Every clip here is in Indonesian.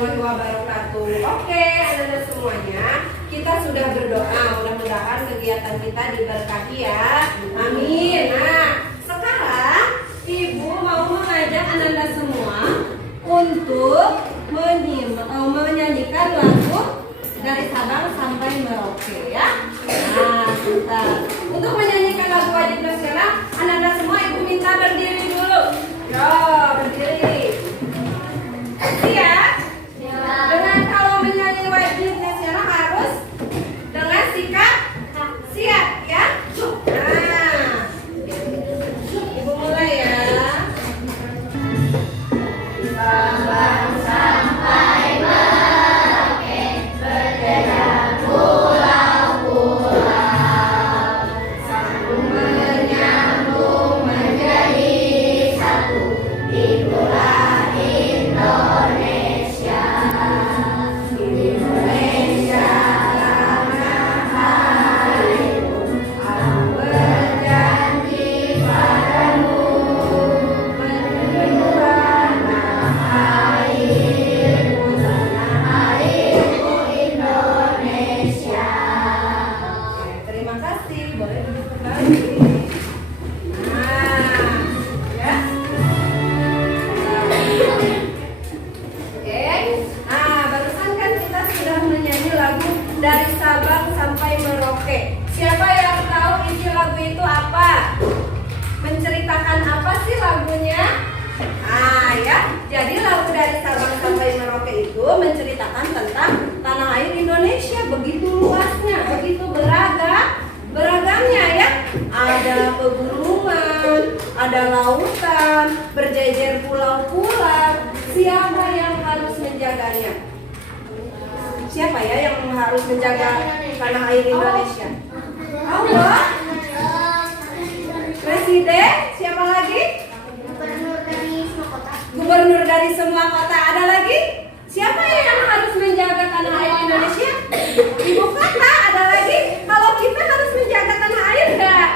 warahmatullahi wabarakatuh. Oke, anak-anak semuanya, kita sudah berdoa. Mudah-mudahan kegiatan kita diberkahi ya. Amin. Nah, sekarang Ibu mau mengajak anak-anak semua untuk menyanyikan lagu dari Sabang sampai Merauke ya. Nah, sebentar. Untuk menyanyikan lagu wajib nasional, anak-anak semua Ibu minta berdiri dulu. Yo, berdiri. Siap? Dengan kalau menyanyi wajib nasional harus dengan sikap siap ya. Nah, Ibu mulai ya. Sabang sampai Merauke berjaya pulau-pulau, sambung menyambung menjadi satu di pulau Indonesia. Indonesia tanah airku, aku berjanji padamu, menyembah tanah airku Indonesia. Oke, terima kasih. Boleh duduk kembali. Nah, ya. Oke. Nah, barusan kan kita sudah menyanyi lagu dari Sabang sampai Merauke. Siapa yang tahu isi lagu itu apa? Menceritakan apa sih lagunya? Ah ya, jadi lagu dari Sabang sampai Merauke itu menceritakan tentang tanah air Indonesia. Begitu luasnya, begitu beragamnya ya. Ada pegunungan, ada lautan, berjejer pulau-pulau. Siapa yang harus menjaganya? Siapa ya yang harus menjaga tanah air Indonesia? Allah, Presiden, siapa lagi? Gubernur dari semua kota. Ada lagi? Siapa yang harus menjaga tanah air Indonesia? Ibu kota. Ada lagi? Kalau kita harus menjaga tanah air enggak?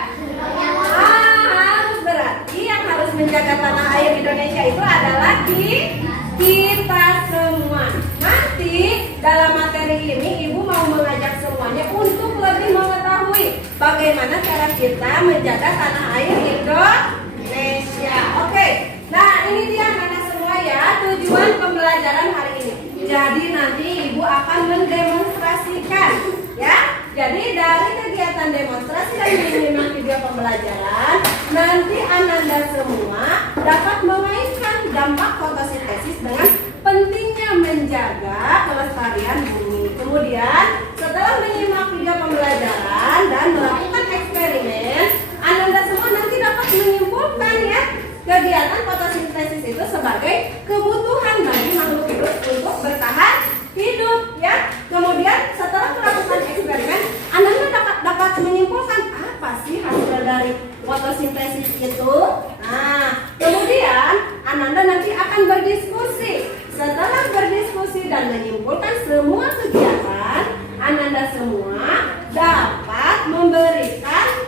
Harus. Berarti yang harus menjaga tanah air Indonesia itu adalah kita semua. Nanti dalam materi ini Ibu mau mengajak semuanya untuk lebih mengetahui bagaimana cara kita menjaga tanah air Indonesia. Oke. Nah, ini dia anak semua ya tujuan pembelajaran hari ini. Jadi nanti Ibu akan mendemonstrasikan ya. Jadi dari kegiatan demonstrasi dan menyimak video pembelajaran, nanti Ananda semua dapat mengaitkan dampak fotosintesis dengan pentingnya menjaga kelestarian bumi. Kemudian setelah menyimak video pembelajaran dan melakukan eksperimen, Ananda semua nanti dapat menyimpulkan ya kegiatan fotosintesis itu sebagai kebutuhan bagi makhluk hidup untuk bertahan hidup ya. Kemudian setelah melakukan eksperimen, Ananda dapat menyimpulkan apa sih hasil dari fotosintesis itu. Nah, kemudian Ananda nanti akan berdiskusi. Setelah berdiskusi dan menyimpulkan semua kegiatan, Ananda semua dapat memberikan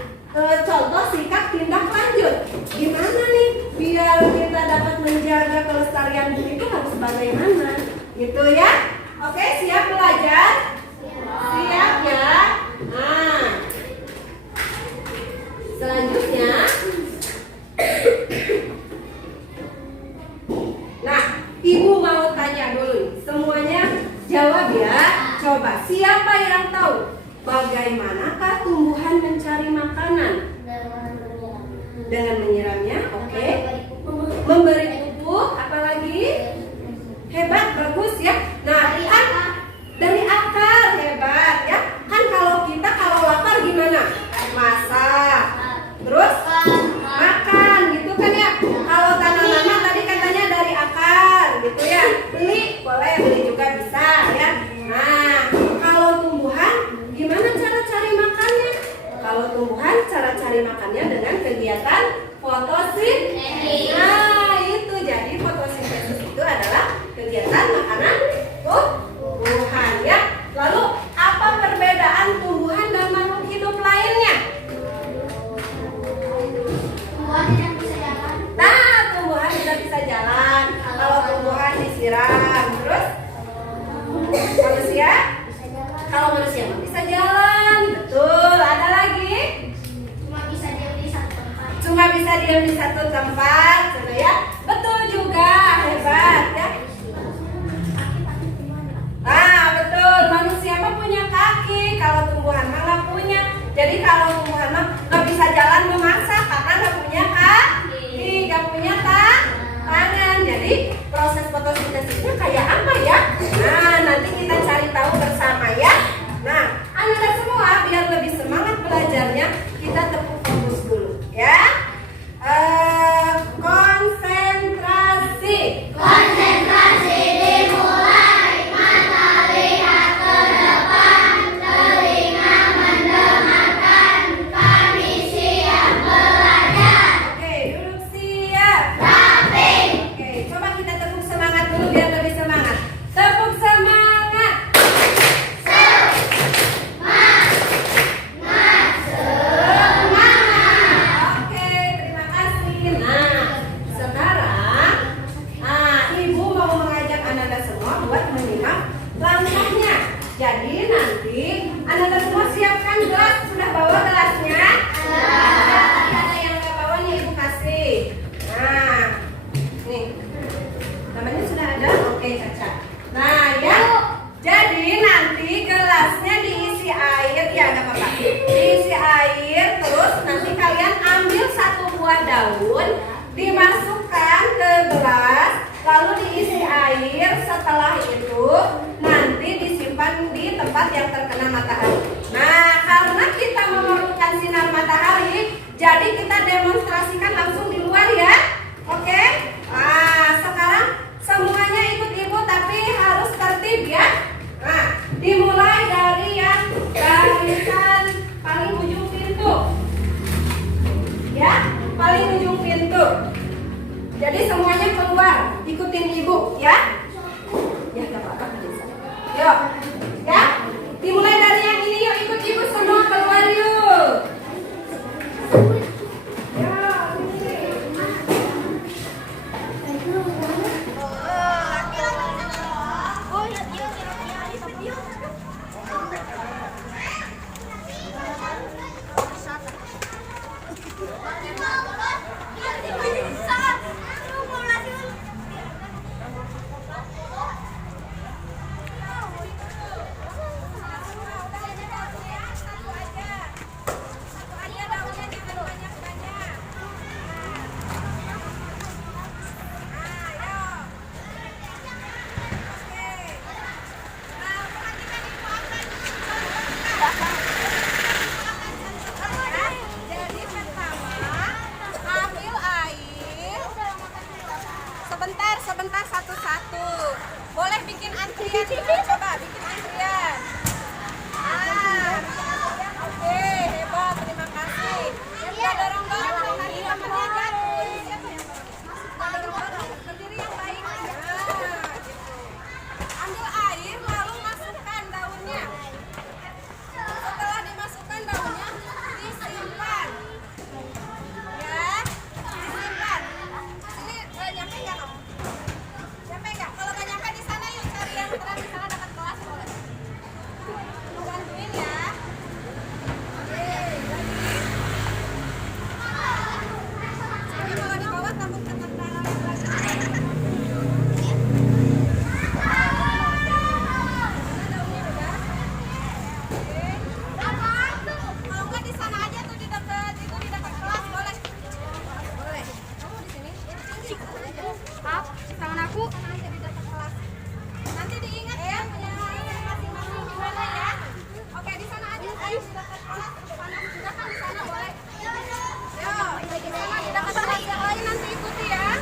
contoh sikap tindak lanjut. Gimana nih biar kita dapat menjaga kelestarian bumi itu harus bagaimana? Gitu ya. Oke, siap belajar? Siap ya. Nah, selanjutnya nah, Ibu mau tanya dulu. Semuanya jawab ya. Coba, siapa yang tahu bagaimanakah tumbuhan mencari makanan? Dengan menyiramnya, oke. Memberi pupuk, apalagi? Hebat, bagus ya. Nah, kan dari akar, hebat ya. Kan kalau lapar gimana? Masak, terus makan, gitu kan ya. Kalau tanaman tadi katanya dari akar, gitu ya. Beli, boleh beli juga bisa ya. Nah, kalau tumbuhan gimana cara cari makannya? Kalau tumbuhan cara cari makannya dengan kegiatan fotosintesis. Nah, itu jadi fotosintesis itu adalah kegiatan makanan tumbuhan ya. Lalu apa perbedaan tumbuhan dan makhluk hidup lainnya? Tumbuhan tidak bisa jalan. Nah, tumbuhan tidak bisa jalan. Kalau tumbuhan disiram, terus Manusia? Kalau manusia bisa jalan, betul. Ada lagi? Cuma bisa diam di satu tempat, ya? Betul juga, hebat ya. Nah, betul. Manusia mah punya kaki, kalau tumbuhan mah nggak punya. Jadi kalau tumbuhan mah nggak bisa jalan memasak karena nggak punya kaki, nggak punya tangan. Jadi proses fotosintesisnya kayak apa ya? Nah, nanti kita cari tahu bersama ya. Nah, Anda semua biar lebih semangat belajarnya, kita tepuk fokus dulu ya. Konsentrasi. Konsentrasi dimulai, mata lihat ke depan, telinga mendengarkan, kami siap belajar. Oke, duduk siap. Rapi. Oke, coba kita tepuk semangat dulu biar lebih semangat. Tepuk semangat. Oke, terima kasih. Nah, sekarang, Ibu mau mengajak Ananda semua buat menyimak langkahnya. Jadi nanti Ananda semua siapkan gelas. Sudah bawa gelasnya? Ada yang nggak bawa nih Ibu kasih. Nah, nih. Namanya sudah ada? Oke, Caca. Nah, ya. Jadi nanti gelasnya diisi air, ya nggak apa-apa. Diisi air, terus nanti kalian ambil satu buah daun, dimasukkan ke gelas, lalu diisi air. Setelah itu nanti disimpan di tempat yang terkena matahari. Nah, karena kita memerlukan sinar matahari, jadi kita demonstrasikan langsung di luar ya. Oke? Nah, sekarang semuanya ikut Ibu tapi harus tertib ya. Nah, dimulai dari yang barisan paling ujung pintu. Ya, paling ujung pintu. Jadi semuanya keluar, ikutin Ibu ya. Ya, gak apa-apa. Yuk, ya. Dimulai dari yang ini yuk, ikut Ibu semua keluar yuk. Jadi pertama ambil air. Sebentar satu-satu. Boleh bikin antrian dulu, coba bikin antrian. Oke, hebat, terima kasih. Ya dorong-dorong nanti temennya jatuh. Dorong-dorong, berdiri yang baik. Nah, gitu. Ambil air lalu masukkan daunnya. Setelah dimasukkan daunnya, disimpan. Ya, disimpan. Sini nyampe nggak kamu? Nyampe nggak? Kalau nggak nyampe di sana yuk cari yang terang di sana dekat kelas boleh. Mau bantuin ya. Oke, jadi kalau di bawah takut ketentangan yang lagi. Kalau nggak di sana aja tuh di dekat itu di dekat kelas boleh. Boleh. Kamu di sini? Maaf, tangan aku aja di dekat kelas. Nanti diingat ya punya masing-masing di mana ya. Oke, di sana aja ayo di dekat kelas. Panas juga kan di sana boleh. Yo, di sana di dekat kelas yang lain nanti ikuti ya.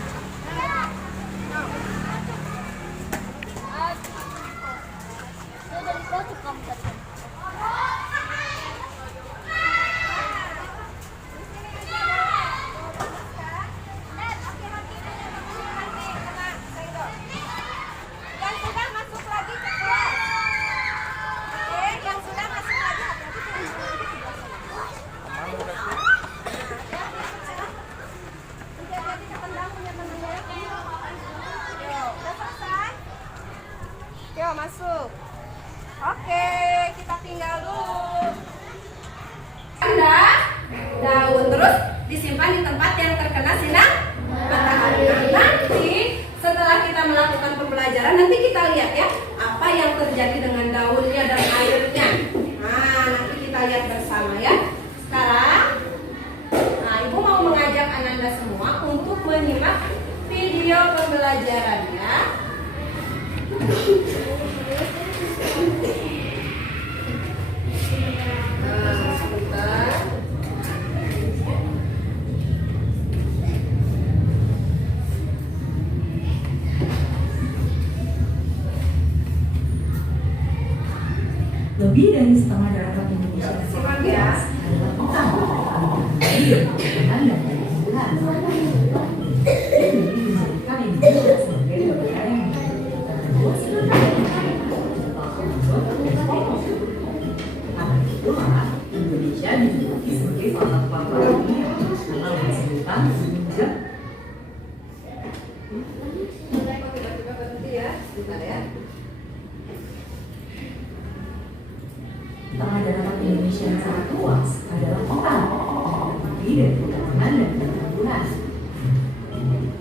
Yang sudah masuk lagi ke kelas. Oke, yang sudah masuk lagi hati-hati ketendang punya temennya. Yo, udah selesai? Yo. masuk. Oke, kita tinggal dulu. Ada daun, terus disimpan di tempat yang terkena sinar matahari. Nah, nanti setelah kita melakukan pembelajaran, nanti kita lihat ya apa yang terjadi dengan daunnya dan airnya. Nah, nanti kita lihat bersama ya. Sekarang, nah, Ibu mau mengajak Ananda semua untuk menyimak video pembelajarannya. Nah, sebentar. Lebih dari setengah daratan Indonesia Simak ya. adalah orang dan tumbuhan. Ini menjadikan Indonesia sebagai negara yang luas karena itulah Indonesia dijuluki sebagai salah satu pahlawan dunia karena menghasilkan sejak Tiba-tiba berhenti ya, sebentar ya. Tanah daratan Indonesia yang sangat luas adalah orang terdiri dari pepohonan dan tumbuhan.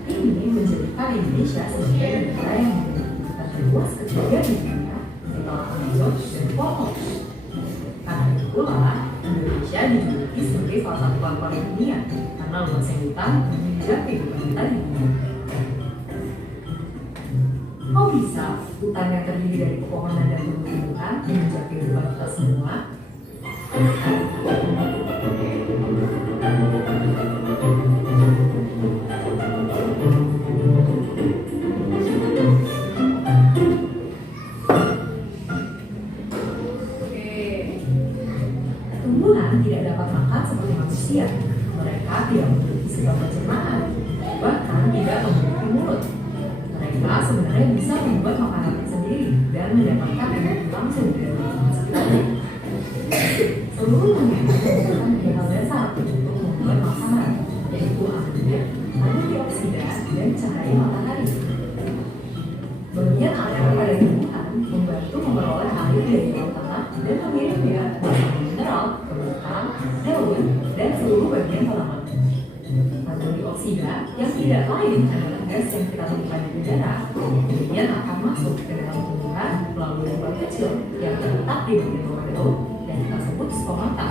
Ini menjadikan Indonesia sebagai negara yang memiliki hutan terluas ketiga di dunia setelah Amazon dan Kongo. Karena itulah Indonesia dijuluki sebagai salah satu pahlawan dunia karena luasnya hutan menunjang kehidupan kita di dunia. Kok bisa hutan yang terdiri dari pepohonan dan tumbuhan menunjang kehidupan kita semua? Tumbuhan tidak dapat makan seperti manusia. Mereka tidak memiliki sistem pencernaan, bahkan tidak memiliki mulut. Mereka sebenarnya bisa membuat makanannya sendiri dan mendapatkan energi langsung dari lingkungan sekitarnya. Seluruh tumbuhan membutuhkan tiga hal dasar untuk membuat makanan, yaitu air, karbon dioksida, dan cahaya matahari. Bagian akar pada tumbuhan membantu memperoleh air dari bawah tanah dan mengirimnya bersama mineral ke batang, daun, dan seluruh bagian tanaman. Karbon dioksida yang tidak lain adalah gas yang kita temukan di udara, kemudian akan masuk ke dalam tumbuhan melalui lubang kecil yang terletak di bagian bawah daun dan kita sebut stomata.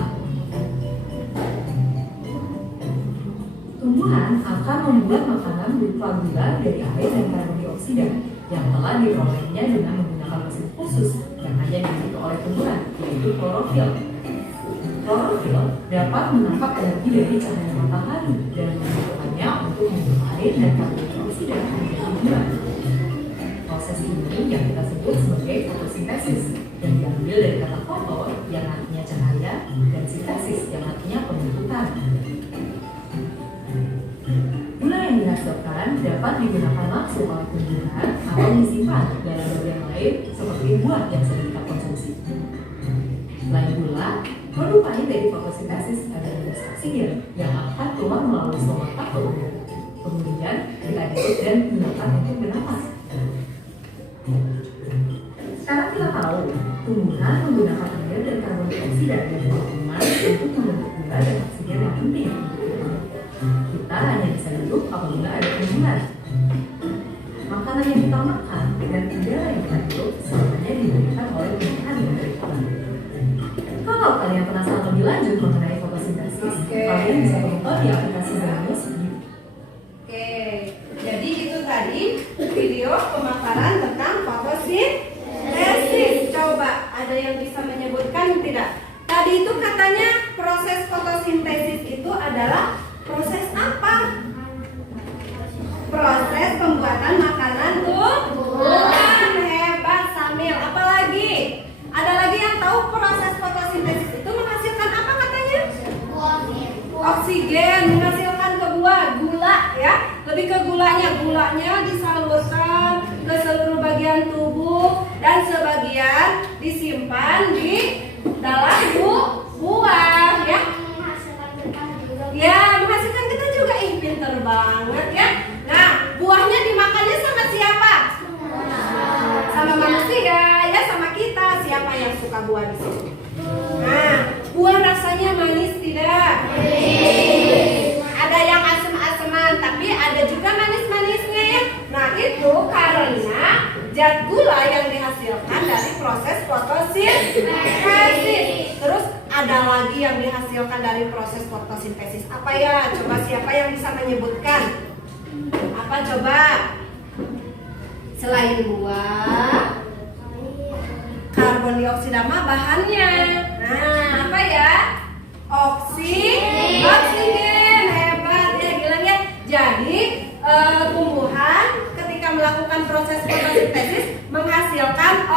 Tumbuhan akan membuat makanan berupa gula dari air dan karbon dioksida yang telah diperolehnya dengan menggunakan mesin khusus yang hanya dimiliki oleh tumbuhan, yaitu klorofil. Klorofil dapat menangkap energi dari cahaya matahari dan membutuhkannya untuk membuat air dan karbon dioksida menjadi gula. Proses ini yang kita sebut sebagai fotosintesis yang diambil dari kata foto yang artinya cahaya dan sintesis yang artinya pembentukan. Gula yang dihasilkan dapat digunakan langsung oleh tumbuhan atau disimpan dalam bagian lain seperti buah yang sedang kita konsumsi. Selain gula, produk lain dari fotosintesis adalah gas oksigen yang akan keluar melalui stomata ke udara. Kemudian kita hidup dan gunakan untuk bernapas. Sekarang kita tahu, tumbuhan menggunakan air dan karbon dioksida dari lingkungan untuk membentuk gula dan oksigen yang penting untuk hidup. Kita hanya bisa hidup apabila ada tumbuhan. Makanan yang kita makan dan udara yang kita hidup semuanya diberikan oleh tumbuhan yang ada di kita. Kalau kalian penasaran lebih lanjut mengenai fotosintesis, kalian bisa menonton di aplikasi Zenius. Oke, jadi itu tadi video pemaparan tentang fotosintesis. Coba ada yang bisa menyebutkan tidak? Tadi itu katanya proses fotosintesis itu adalah proses apa? Proses pembuatan makanan tumbuhan. Hebat Samil. Apalagi? Ada lagi yang tahu proses fotosintesis itu menghasilkan apa katanya? Oksigen, menghasilkan ke buah, gula ya. Lebih ke gulanya disalurkan ke seluruh bagian tubuh dan sebagian disimpan di dalam buah ya. Ya, menghasilkan kita juga. Pinter banget ya. Nah, buahnya dimakannya sama siapa? Sama manusia. suka buah di sini? Nah, buah rasanya manis tidak? Ada yang asam-asaman, tapi ada juga manis-manisnya ya. Nah, itu karena zat gula yang dihasilkan dari proses fotosintesis. Terus ada lagi yang dihasilkan dari proses fotosintesis. Apa ya? Coba siapa yang bisa menyebutkan? Apa coba? Selain buah, karbon dioksida mah bahannya. Nah, apa ya? Oksigen. Hebat ya, bilang ya. Jadi tumbuhan ketika melakukan proses fotosintesis menghasilkan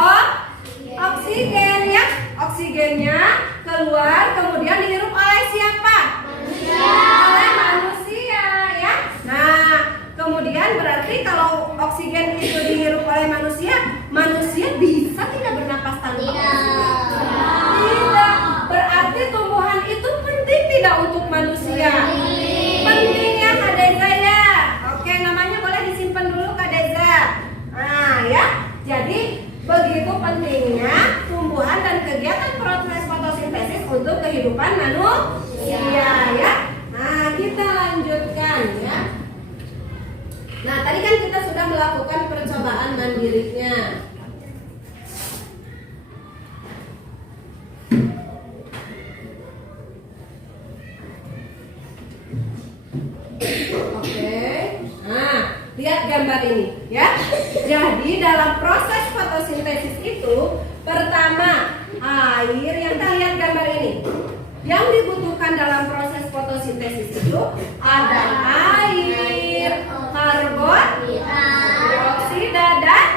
oksigen ya. Oksigennya keluar kemudian dihirup oleh siapa? Oleh manusia ya. Nah, kemudian berarti kalau oksigen itu dihirup oleh manusia, manusia bisa tidak bernapas tanpa oksigen? Tidak. Berarti tumbuhan itu penting tidak untuk manusia? Penting ya Kak Deza ya. Oke, namanya boleh disimpan dulu Kak Deza. Nah ya, jadi begitu pentingnya tumbuhan dan kegiatan proses fotosintesis untuk kehidupan manusia ya. Nah, kita lanjutkan ya. Nah, tadi kan kita sudah melakukan percobaan mandirinya. Oke. Nah, lihat gambar ini ya. Jadi dalam proses fotosintesis itu pertama air, yang kita lihat gambar ini. Yang dibutuhkan dalam proses fotosintesis itu ada air, karbon dioksida dan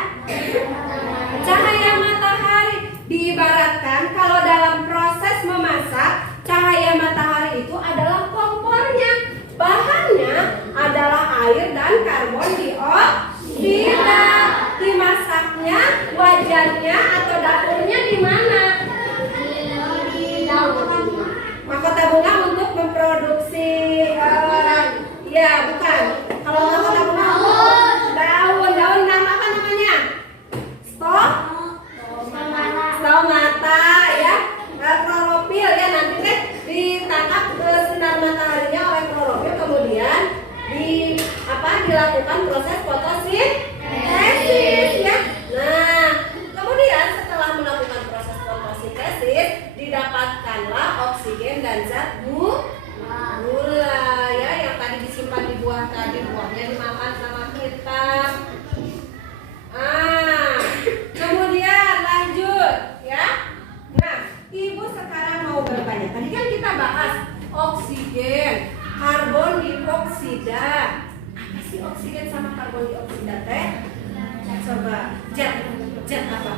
cahaya matahari. Diibaratkan kalau dalam proses memasak, cahaya matahari itu adalah kompornya. Bahannya adalah air dan karbon dioksida. Dimasaknya, wajannya atau dapurnya di mana? Mahkota bunga untuk memproduksi ya bukan. Kalau mahkota bunga daun apa namanya? Stomata ya. Klorofil ya, nanti deh ditangkap sinar mataharinya oleh klorofil, kemudian dilakukan proses fotosintesis ya. Nah, kemudian setelah melakukan proses fotosintesis didapatkanlah oksigen dan zat gula ya, yang tadi disimpan di buah tadi, buahnya dimakan sama kita. Kemudian lanjut ya. Nah, Ibu sekarang mau bertanya. Tadi kan kita bahas oksigen, karbon dioksida. Apa sih oksigen sama karbon dioksida teh? Coba zat apa?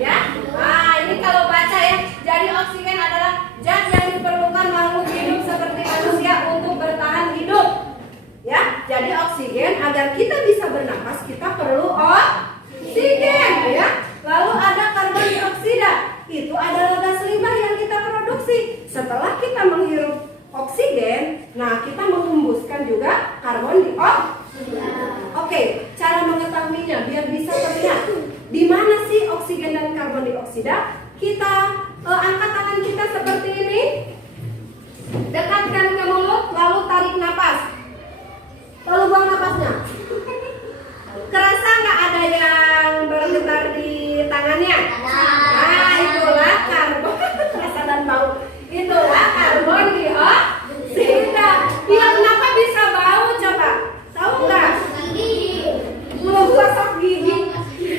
Ya. Nah, ini kalau baca ya. Jadi oksigen adalah zat yang diperlukan makhluk hidup seperti manusia untuk bertahan hidup. Ya. Jadi oksigen agar kita bisa bernapas kita perlu oksigen ya. Lalu ada karbon dioksida. Itu adalah gas limbah yang kita produksi. Setelah kita menghirup oksigen, nah kita menghembuskan juga karbon dioksida. Oke, cara mengetahuinya biar bisa terlihat. Di mana sih oksigen dan karbon dioksida? Kita angkat tangan kita seperti ini. Dekatkan ke mulut, lalu tarik napas. Lalu buang napasnya. Kerasa nggak ada yang bergetar di tangannya? Nah, itulah karbon. Rasa dan bau. Itulah karbon dioksida. Dia kenapa bisa bau coba? Tahu nggak? Menggosok gigi.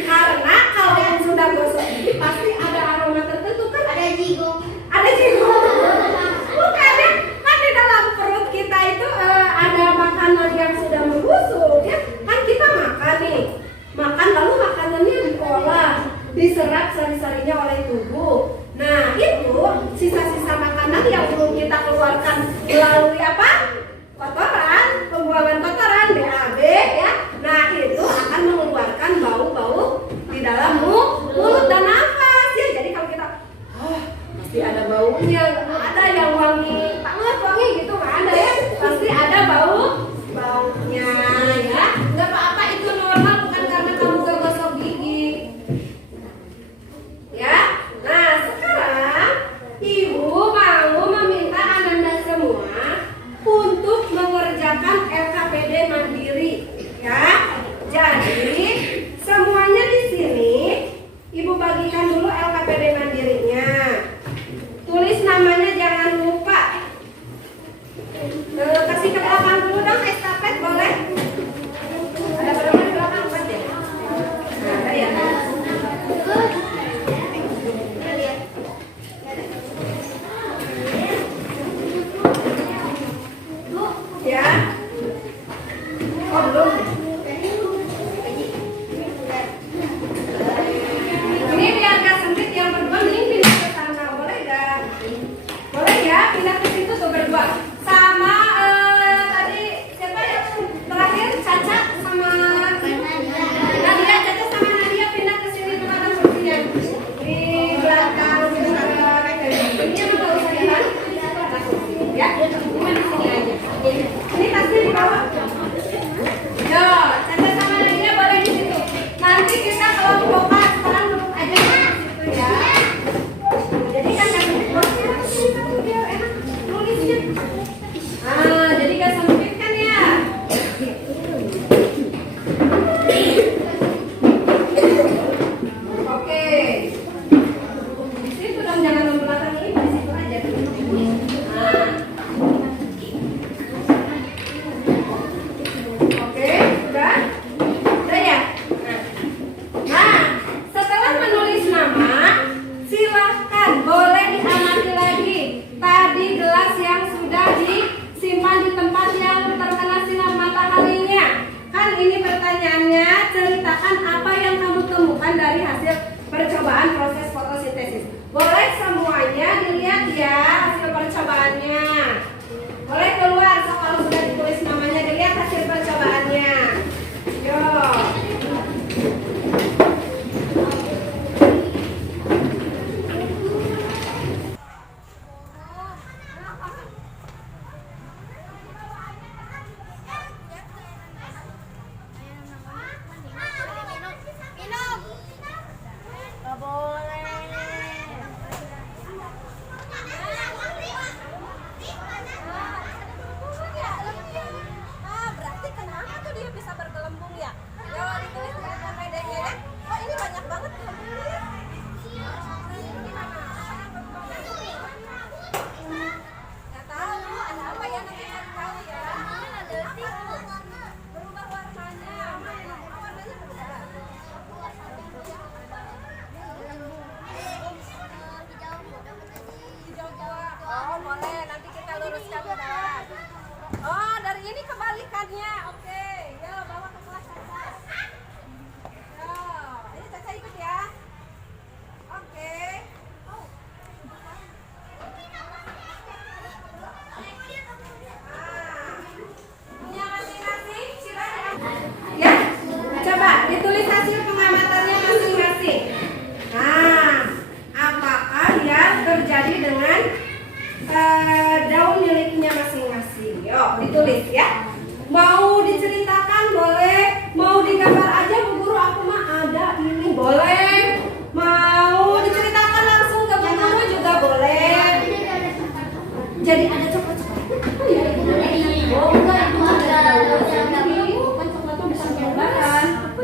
Karena kalau yang sudah gosok gigi pasti ada aroma tertentu kan? Ada jigong. Bukan ya? Kan di dalam perut kita itu ada makanan yang sudah membusuk ya. Kan kita makan nih. Makan lalu makanannya diolah, diserap sari-sarinya oleh tubuh. Nah, itu sisa-sisa makanan yang belum kita keluarkan melalui apa? Kotoran, pembuangan kotoran BAB ya. Nah, itu akan mengeluarkan bau-bau di dalam mulut dan nafas ya. Jadi kalau kita pasti ada baunya, nggak ada yang wangi banget gitu, nggak ada ya. Pasti ada baunya ya. Nggak apa-apa, itu normal, bukan karena kamu gak gosok gigi. ya hasil percobaannya. Boleh keluar kalau sudah ditulis namanya, dilihat hasil percobaannya. Yuk. Berarti kenapa tuh dia bisa bergelembung ya? Kalau ditulis di PD-nya ya, oh ini banyak banget gelembungnya. Nggak tahu, ada apa ya, nanti cari tahu ya. Berubah warnanya, warnanya berubah. Hijau tua. Oh boleh, nanti kita luruskan udah. Oh dari ini kebalikannya, oke. Yo bawa ke kelas Caca. Yo, ini Caca ikut ya. Oke. Punya masing-masing, silakan. Ya, coba ditulis hasil pengamatannya masing-masing. Nah, apakah yang terjadi dengan daun miliknya masing-masing? Yuk, ditulis ya. Mau diceritakan boleh, mau digambar aja Bu Guru, aku mah ada ini boleh. Mau diceritakan langsung ke Bu Guru juga boleh. Jadi ada coklat-coklat. Oh enggak, itu ada bukan coklatnya bisa perubahan.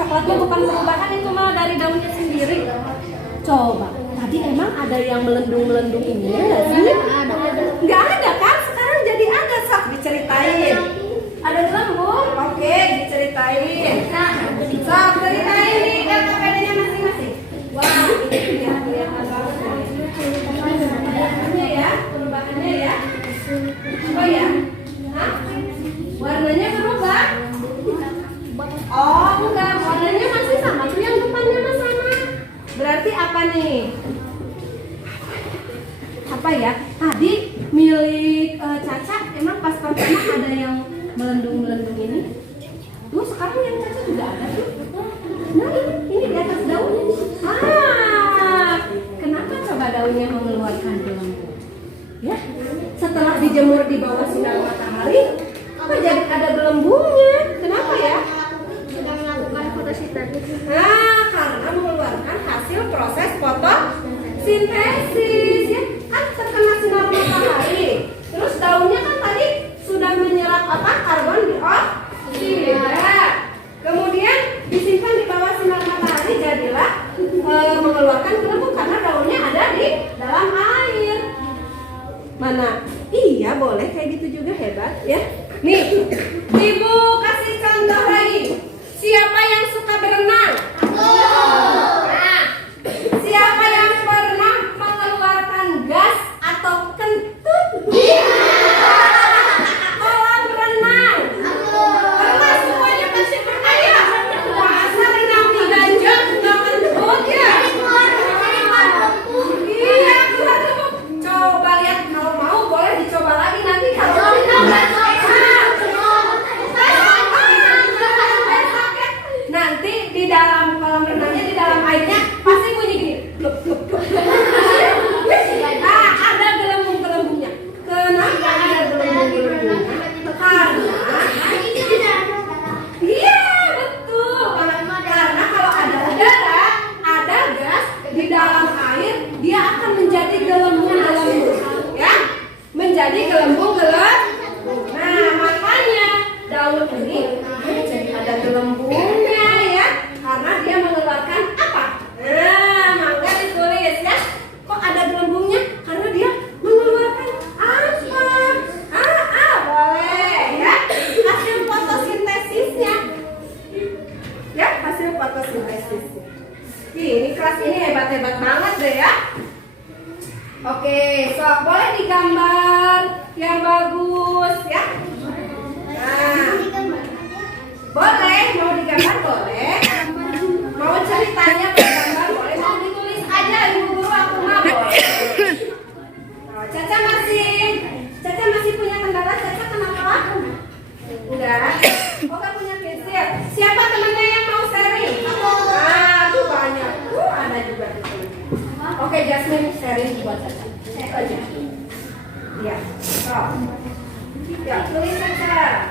Coklatnya bukan perubahan, itu mah dari daunnya sendiri. Coba, tadi emang ada yang melendung-melendung ini nggak sih? Nggak ada kan? Sekarang jadi ada, sok diceritain. Ada gelembung? Oke, diceritain. Sok ceritain nih KPD-nya masing-masing. Wah, ini dia kelihatan banget. Perubahannya ya, perubahannya ya. Oh ya? Hah? Warnanya berubah? Oh enggak, warnanya masih sama tuh, yang depannya mah sama. Berarti apa nih? Apa ya? Tadi milik Caca emang pas pertama ada yang melendung-melendung ini. Tuh sekarang yang Caca juga ada tuh. Nah ini di atas daun. Kenapa coba daunnya mengeluarkan gelembung? Ya, setelah dijemur di bawah sinar matahari, kok jadi ada gelembungnya? Kenapa ya? Sudah melakukan fotosintesis. Nah, karena mengeluarkan hasil proses fotosintesis ya. Kan terkena sinar matahari. Terus daunnya kan tadi sudah menyerap apa? Karbon dioksida. Kemudian disimpan di bawah sinar matahari, jadilah mengeluarkan gelembung karena daunnya ada di dalam air. Mana? Iya boleh kayak gitu juga, hebat ya. Nih, Ibu kasih contoh lagi. Siapa yang suka berenang? Nah, siapa yang pernah mengeluarkan gas atau kentut? Kolam renang. Pernah semuanya pasti pernah ya. Masa renang di ganjil nggak kentut ya? Iya, keluar tuh. Coba lihat, kalau mau boleh dicoba lagi nanti kalau nanti di dalam kolam renangnya, di dalam airnya pasti bunyi gini. Plup, plup, plup. Ada gelembung-gelembungnya. Kenapa ada gelembung-gelembungnya? Karena iya betul. Karena kalau ada udara, ada gas di dalam air, dia akan menjadi gelembung-gelembung, ya, menjadi gelembung-gelembung. Nah makanya daun ini jadi ada gelembungnya ya, karena dia mengeluarkan apa? Nah, mangga ditulis ya. Kok ada gelembungnya? Karena dia mengeluarkan apa? Boleh ya. Hasil fotosintesisnya. Ya, hasil fotosintesisnya. Ini kelas ini hebat-hebat banget deh ya. Oke, sok boleh digambar yang bagus ya. Nah, boleh, mau digambar boleh. Mau ceritanya bergambar boleh, mau ditulis aja Ibu Guru, aku mah boleh. buat Caca. Itu aja. Iya. Stop. Ya, tulis Caca.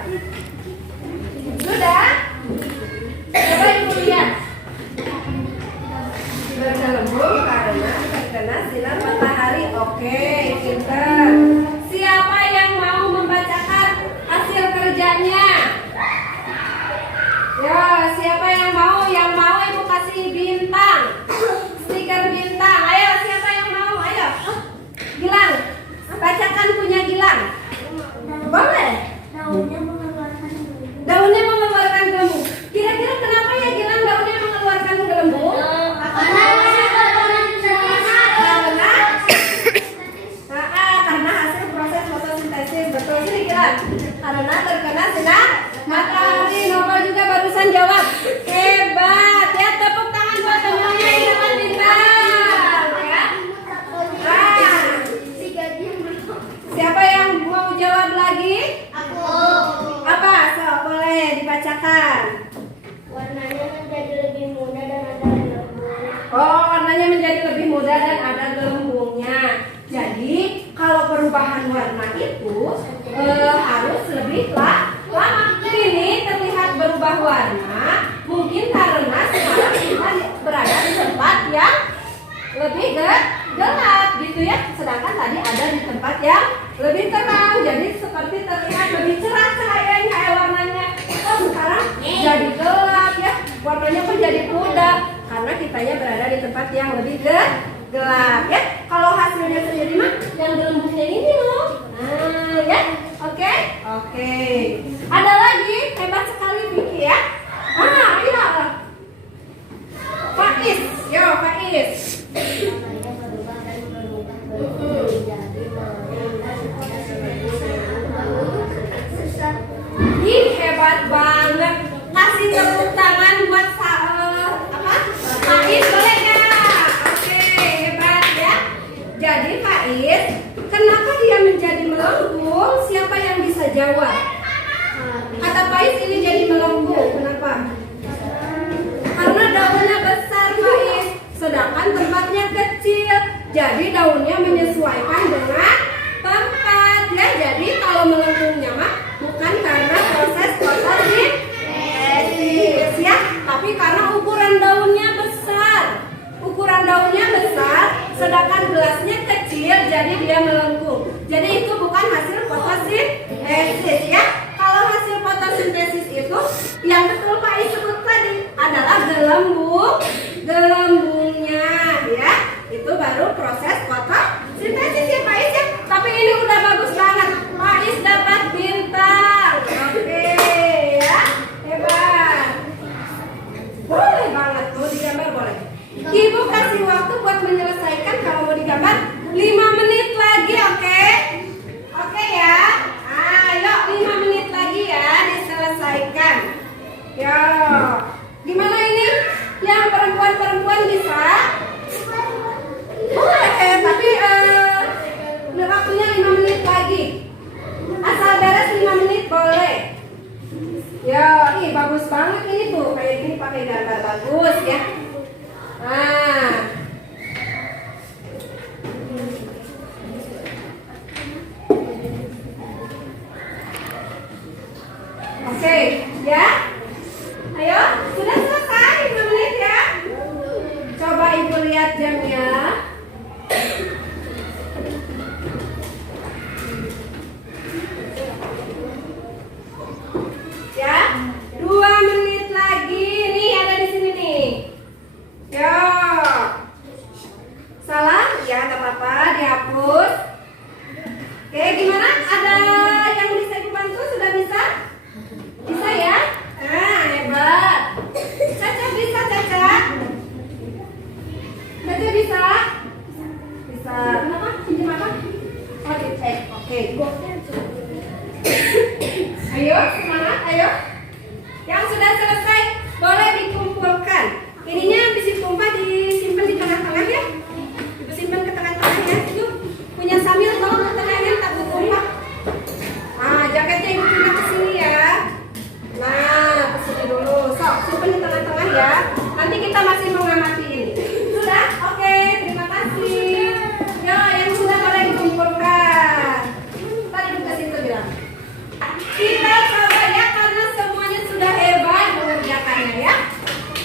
Sudah? Coba ibu lihat. Bergelembung karena terkena sinar matahari. Oke, pintar. Siapa yang mau membacakan hasil kerjanya? Ya, siapa yang mau? Yang mau ibu kasih bintang, stiker bintang. Ayo, siapa yang mau? Ayo, Gilang, bacakan punya Gilang. Boleh? Daunnya mengeluarkan gelembung. Kira-kira kenapa ya Gilang daunnya mengeluarkan gelembung? Karena hasil proses fotosintesis. Betul sih Gilang. Karena terkena sinar matahari. Nopal juga barusan jawab. Hebat ya, tepuk tangan buat temannya yang dapat bintang ya. Siapa yang mau jawab lagi? Apa? So, boleh dibacakan. Warnanya menjadi lebih muda dan ada gelembung. Oh, warnanya menjadi lebih muda dan ada gelembungnya. Jadi kalau perubahan warna itu harus lebih lama. Ini terlihat berubah warna mungkin karena sekarang kita berada di tempat yang lebih gelap gitu ya. Sedangkan tadi ada di tempat yang lebih terang. Jadi seperti terlihat lebih cerah cahayanya, warnanya. Oh, sekarang jadi gelap ya. Warnanya pun jadi muda karena kitanya berada di tempat yang lebih gelap ya. Kalau hasilnya sendiri mah yang gelembungnya ini loh. Nah, ya. Oke. Ada lagi, hebat sekali Vicky ya. Iya. Faiz, yo Faiz. Warnanya berubah dan berubah menjadi Ih, hebat banget. Kasih tepuk tangan buat Faiz, boleh nggak? Oke, hebat ya. Jadi Faiz, kenapa dia menjadi melengkung? Siapa yang bisa jawab? Kata Faiz ini jadi melengkung. Kenapa? Karena daunnya besar Faiz, sedangkan tempatnya kecil. Jadi daunnya menyesuaikan dengan tempat ya. Jadi kalau melengkungnya mah bukan karena proses fotosintesis ya, tapi karena ukuran daunnya besar. Ukuran daunnya besar, sedangkan gelasnya kecil, jadi dia melengkung. Jadi itu bukan hasil fotosintesis ya. Kalau hasil fotosintesis itu yang betul Pak Is sebut tadi adalah gelembungnya ya. Itu baru proses fotosintesis ya Pak Is ya. Tapi ini udah bagus banget. Pak Is dapat bintang. Oke ya. Hebat. Boleh banget. Mau digambar boleh. Ibu kasih waktu buat menyelesaikan. Kalau mau digambar 5 menit lagi, oke? Oke ya. Ayo 5 menit lagi ya diselesaikan. Yo. Gimana ini? Yang perempuan bisa? Boleh, tapi waktunya 5 menit lagi. Asal beres 5 menit boleh. Ya, ih bagus banget ini tuh. Kayak gini pakai gambar bagus ya. Nah. Oke, ya. Ayo, sudah selesai 5 menit ya. Coba Ibu lihat jamnya. Ya, 2 menit lagi. Nih ada di sini nih. Yo.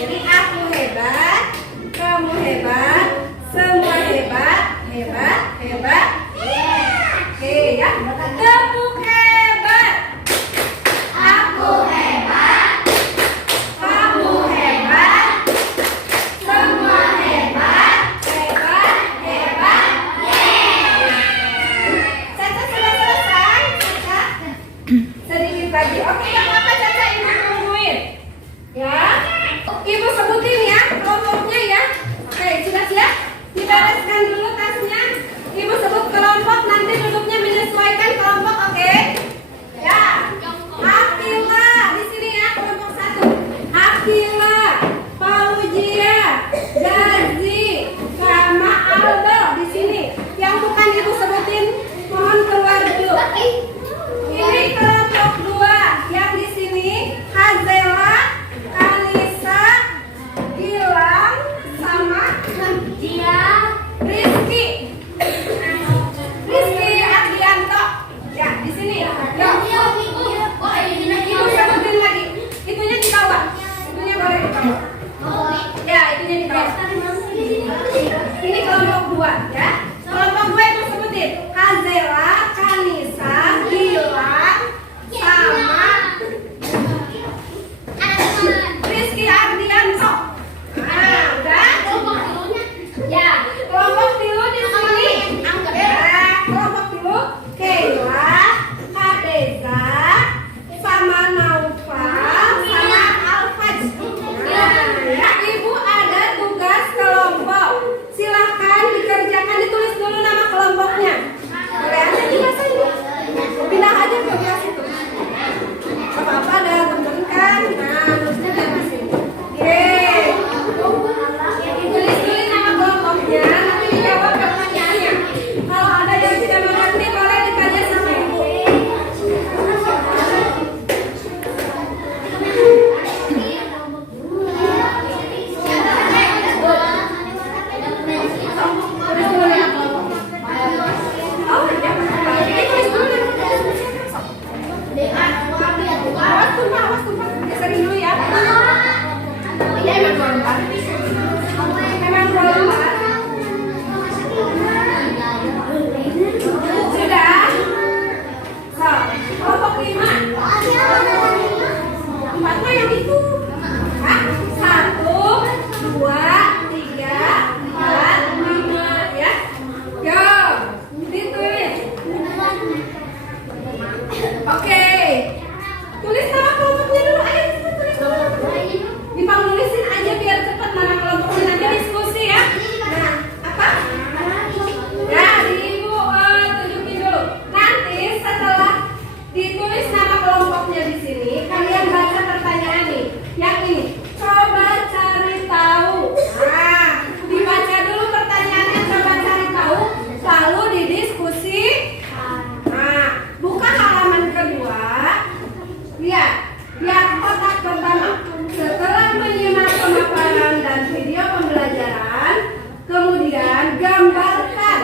Jadi aku hebat, kamu hebat, semua hebat, hebat, hebat. Oke ya, tepuk hebat. Aku hebat, kamu hebat, semua hebat, hebat, hebat. Caca sudah selesai, Caca. Sedikit lagi. Oke, gak apa-apa Caca, ibu tungguin. Ya, ibu sebutin ya kelompoknya ya. Oke, sudah siap? Dibereskan dulu tasnya. Ibu sebut kelompok, nanti duduknya menyesuaikan kelompok, oke? Ya, Akila di sini ya kelompok 1. Akila, Fauzia, Gazi, sama Aldo di sini. Yang bukan ibu sebutin, mohon keluar dulu. Ini kelompok 2. Yang di sini Hazela, Kalisa, Gilang, sama Dia. Rizky. Rizky Ardianto. Ya, di sini. Yo. Ibu sebutin lagi. Itunya di bawah. Itunya boleh di bawah. Ya, itunya di bawah. Ini kelompok 2 ya. Kelompok 2 ibu sebutin. Hazela, Kanisa, Gilang, sama Rizky Ardianto. Nah, udah? Ya, kelompok tilu di sini. Ya, kelompok tilu Keila, Kadeza, sama Naufal, sama Alfaj. Nah, ya, ibu ada tugas kelompok. Silahkan dikerjakan, ditulis dulu nama kelompoknya. Boleh aja di kelas ini. Pindah aja ke kelas itu. Apa-apa ada temen kan? Nah, tulisnya di sini. Yeay. Tulis dulu nama kelompoknya, nanti dijawab pertanyaannya. Kalau ada yang tidak mengerti, boleh ditanya sama ibu. Tulis dulu ya. Oh, ya. Tulis dulu. Awas tumpah. Geserin dulu ya. Ya, emang lompat. Emang lompat. Sudah? So, kelompok 5. Empatnya yang itu. Hah? 1, 2, 3, 4, 5 ya. Yo, ditulis. Oke. Tulis nama kelompoknya dulu. Ayo tulis dulu. Dipang nulisin aja biar cepat nama kelompoknya, nanti diskusi ya. Nah, apa? Ya, ibu tunjukin dulu. Nanti setelah ditulis nama kelompoknya di sini, kalian baca pertanyaan nih. Yang ini, coba cari tahu. Nah, dibaca dulu pertanyaannya, coba cari tahu, lalu didiskusi. Nah, buka halaman kedua. Lihat kotak pertama. Setelah menyimak pemaparan dan video pembelajaran, kemudian gambarkan.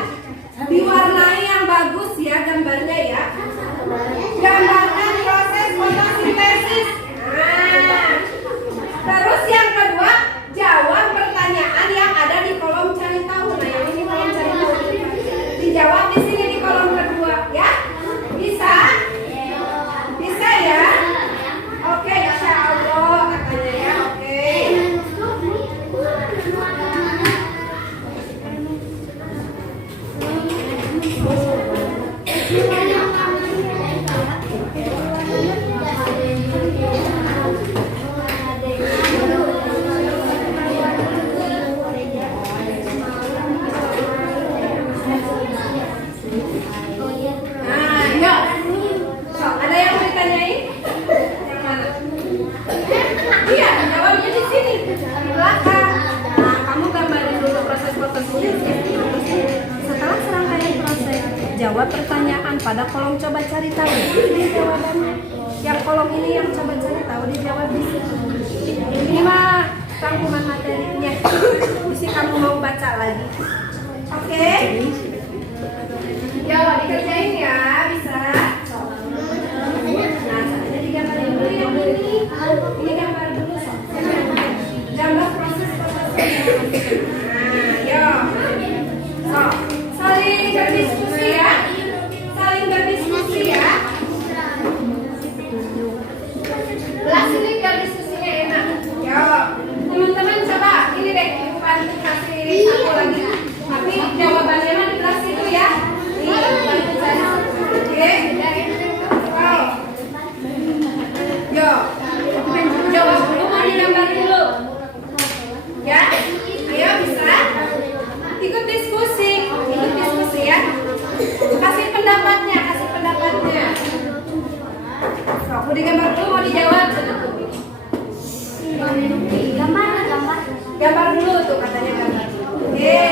Diwarnai yang bagus ya gambarnya ya. Gambarkan proses fotosintesis. Nah, terus yang kedua, jawab pertanyaan yang ada di kolom cari tahu. Nah, yang ini kolom cari tahu. Dijawab di sini di kolom kedua ya. Bisa? Bisa ya? Oke, insya Allah katanya ya. Oke. Nah, yuk. So, ada yang mau ditanyain? Yang mana? Iya, jawabnya di sini. Di belakang. Nah, kamu gambarin dulu proses fotosintesis. Setelah serangkaian proses, jawab pertanyaan pada kolom coba cari tahu. Ini jawabannya. Yang kolom ini yang coba cari tahu dijawab di sini. Ini mah rangkuman materinya. Mesti kamu mau baca lagi. Oke? Yo, dikerjain ya, bisa. Nah, caranya digambarin dulu yang ini. Ini gambar dulu. Gambar Nah, yuk. So, saling berdiskusi ya. Saling berdiskusi ya. Belah sini biar diskusinya enak. Yuk. Teman-teman coba ini deh, Ibu bantu kasih satu lagi. Tapi jawabannya mah di belah situ ya. Nih, Ibu bantu saya. Oke. Wow. Yuk. Jawab dulu, mau digambar dulu. Ya, ayo bisa. Ikut diskusi ya. Kasih pendapatnya. So, mau digambar dulu, mau dijawab. Gambar dulu tuh katanya gambar. Oke,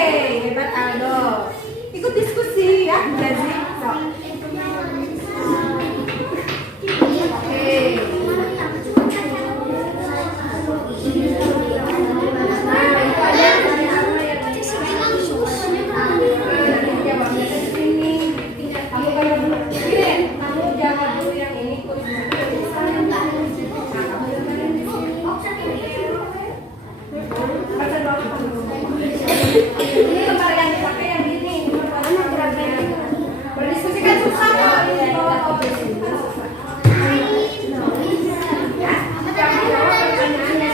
hebat Aldo. Ikut diskusi ya, Gazi. So. Oke. Ini lembar yang dipakai yang ini. Berdiskusi kan susah kok. Ya, jangan jawab pertanyaannya.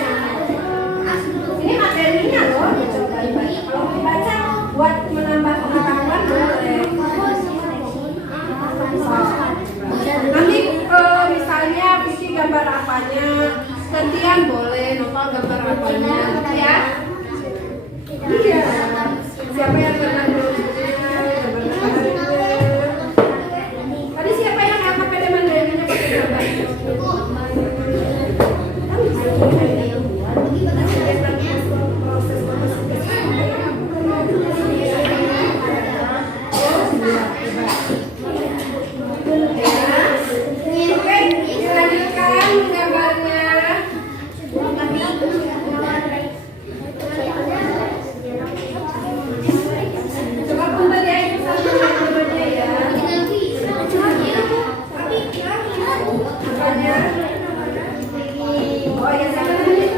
Ini materinya loh. Coba dibaca. Kalau mau dibaca buat menambah pengetahuan boleh. Nanti misalnya Vicky gambar apanya, gantian boleh, Nova gambar apanya, gitu ya. Iya. Siapa yang pernah tadi siapa yang LKPD Mandirinya pakai gambar? Oke, dilanjutkan gambarnya. Coba punten ya, itu satu gambarnya ya. Apanya? Oh ya, siapa namanya?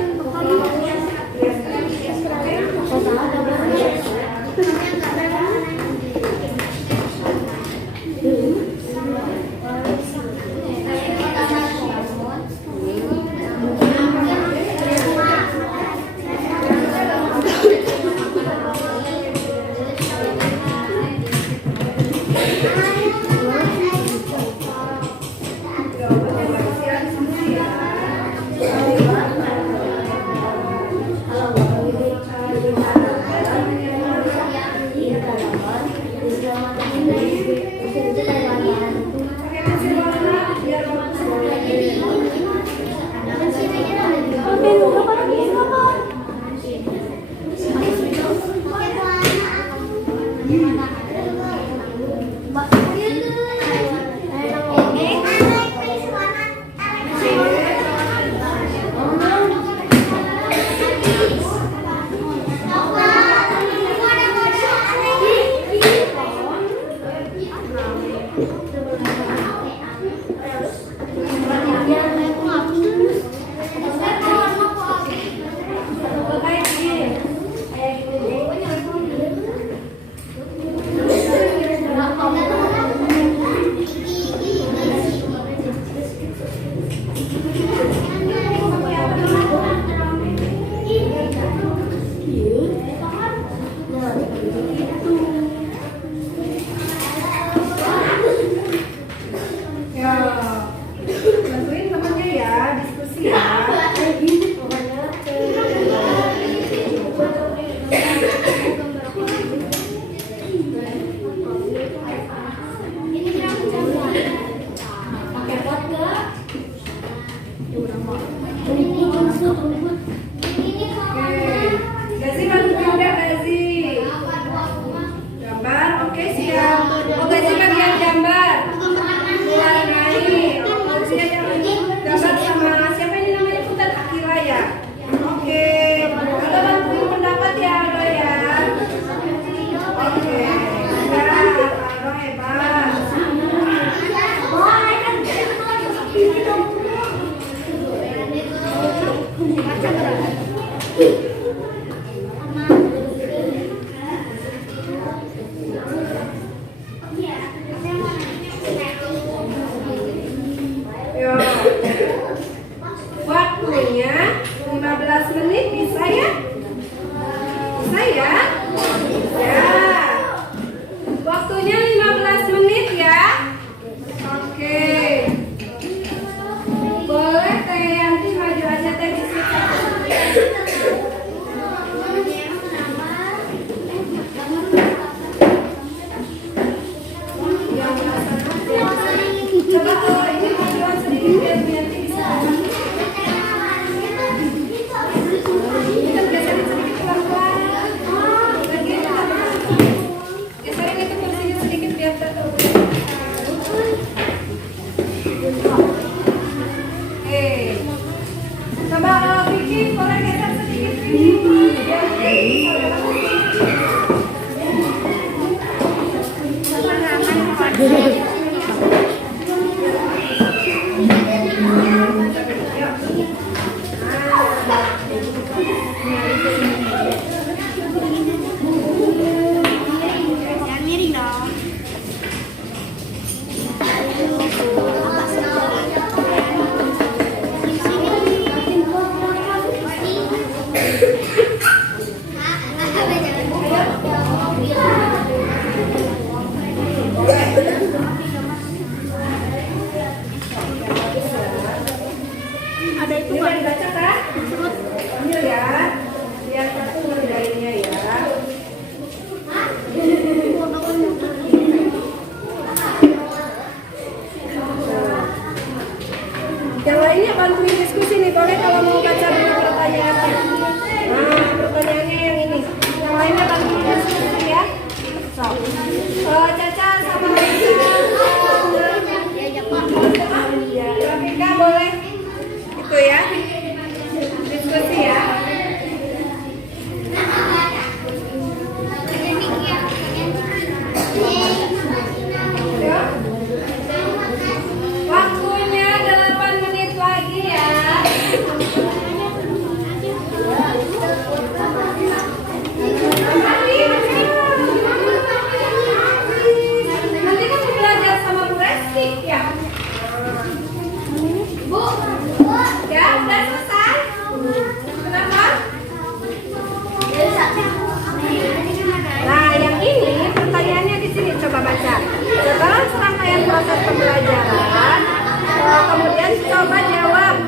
Jangan miring dong. Ada itu kan dibaca kan? Ambil ya. Biar satu ngerjainnya ya. Yang lainnya bantuin diskusi nih, boleh kalau mau baca dulu pertanyaannya. Nah, pertanyaannya yang ini. Yang lainnya bantuin diskusi ya. So, Caca sama Rika. Ya, Rika boleh. Itu ya. Diskusi ya. Ya. Waktunya 8 menit lagi ya. Nanti kan mau belajar sama Bu Resti ya. Bu, ya udah selesai. Kenapa? Nah, yang ini pertanyaannya di sini coba baca. Setelah serangkaian proses pembelajaran, kemudian coba jawab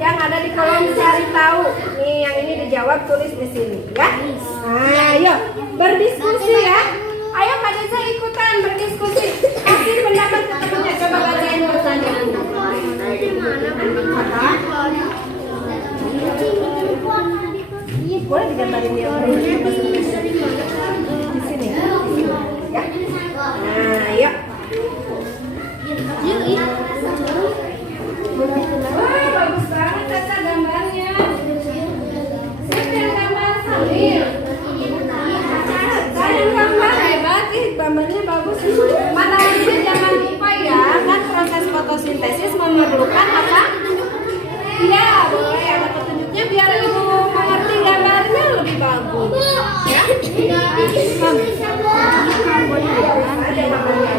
yang ada di kolom cari tahu. Nih, yang ini dijawab, tulis di sini, ya. Nah, yuk berdiskusi ya. Ayo Kak Desa ikutan berdiskusi. Kasih pendapat ke temannya. Coba bacain pertanyaannya. Iya, boleh digambarin dia. Di sini. Ya. Nah, yuk. Wah, bagus banget Caca gambarnya. Siapa yang gambar sambil? Saya yang gambar hebat, gambarnya bagus. Mata ujian jangan lupa ya, kan proses fotosintesis memerlukan apa? Iya, boleh ada petunjuknya biar ibu mengerti gambarnya lebih bagus. Ya? Ada gambarnya.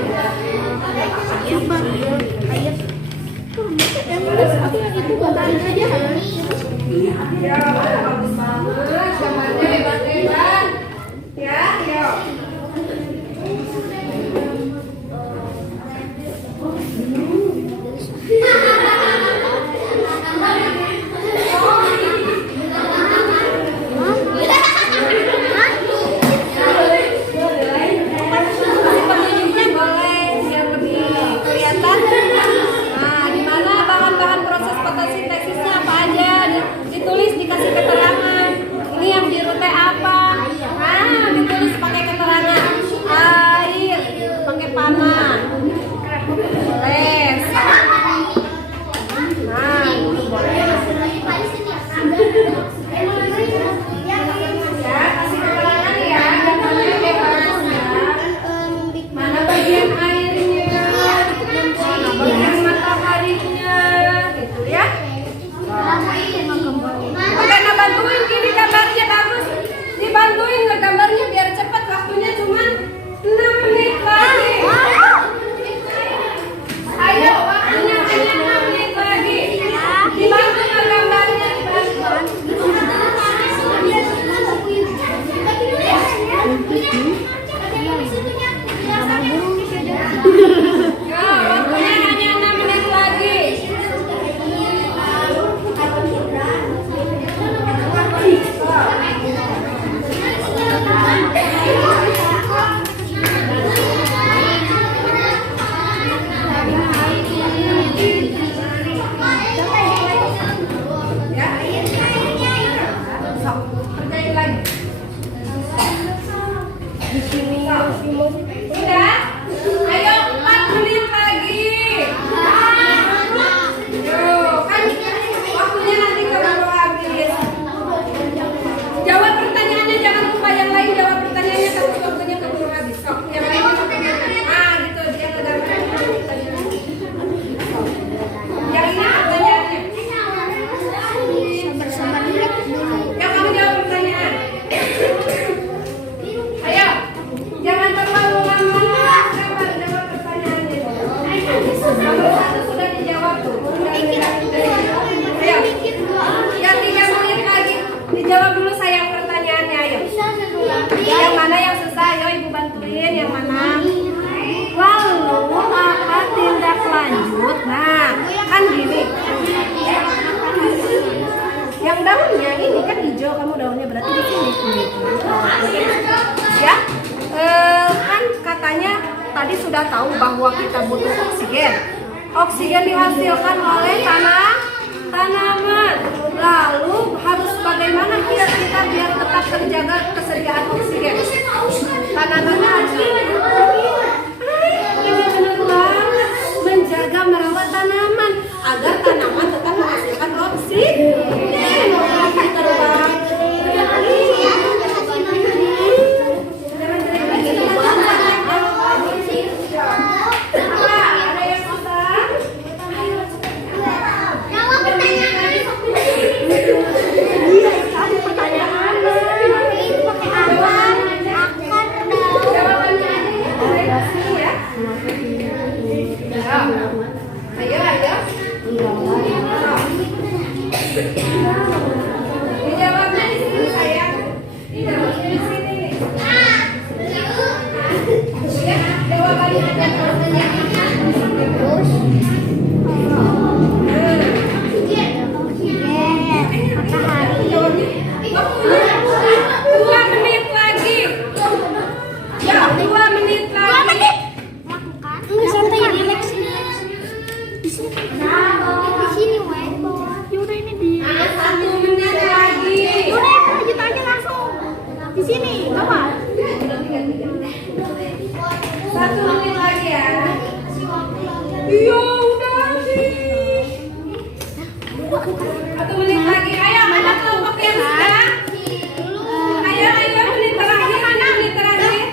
yang daunnya ini kan hijau, kamu daunnya berarti di sini ya. Kan katanya tadi sudah tahu bahwa kita butuh oksigen. Oksigen dihasilkan oleh tanaman. Lalu harus bagaimana kita biar tetap terjaga kesediaan oksigen? Tanamannya harus ini benar banget, menjaga merawat tanaman agar tanaman tetap menghasilkan oksigen. Dijawabnya di sini sayang. Dijawabnya di sini. Ya, jawabannya ada Dua menit lagi. Ya, 2 menit lagi. Santai ya, relax. Di sini. Di sini, Wei. Yaudah ini di. 1 menit lagi. Yaudah, lanjut aja langsung. Di sini, coba. 1 menit lagi ya. Iya, udah sih. 1 menit lagi. Ayo, mana kelompok yang sudah? Ayo, menit terakhir. Mana menit terakhir?